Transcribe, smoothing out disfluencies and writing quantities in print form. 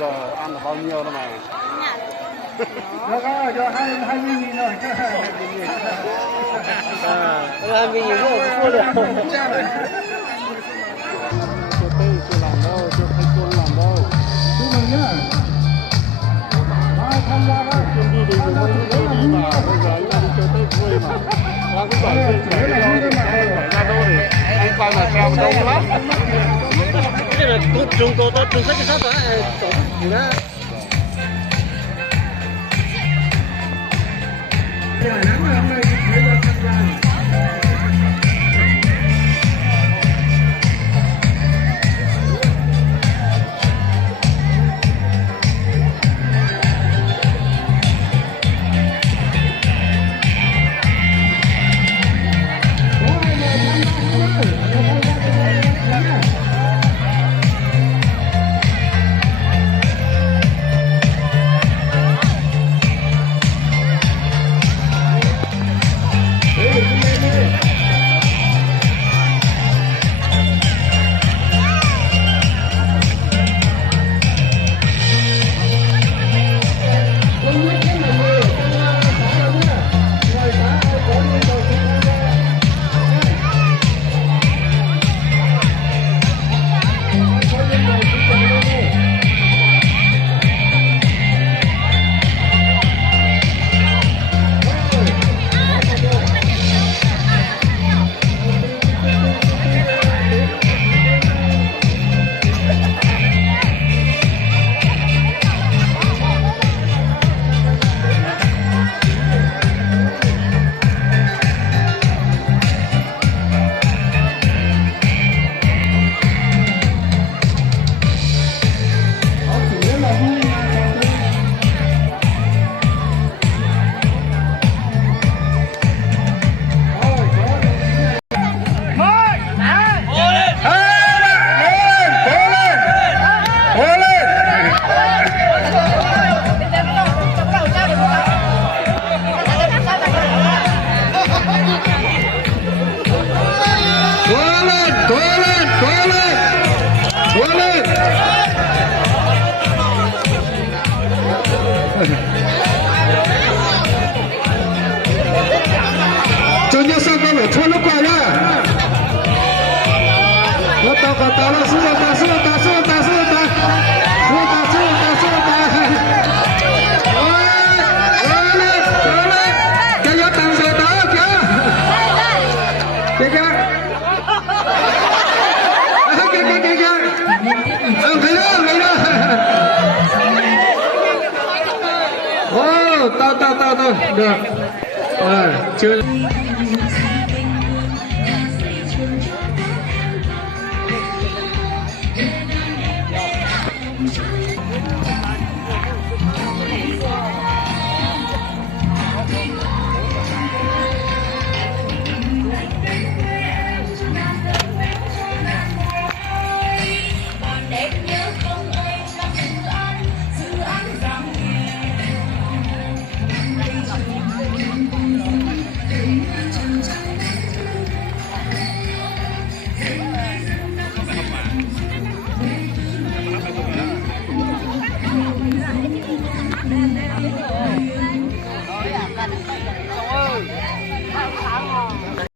giờ ăn được bao nhiêu đâu mà. Nó có cho 20.000 rồi. 20.000 rồi chưa được. Chưa làm đâu, chưa thấy chưa làm đâu. Chúc mừng nhá. Ai tham gia đó. Đi thì mình mới đi mà bây giờ anh đi chơi Tết vui mà. Đang cũng bảo chuyện phải ra đâu để anh coi mà xem đông lắm. Cái này là chúng tôi tôi rất là tốt đó. Cho nhau sang con phải thua lúc qua nhá. Nó tao còn tao là xưa ta. Ôi, cái gió tăng rồi đó kìa. Kìa. Người đó. Ô, tao. Được. Chưa.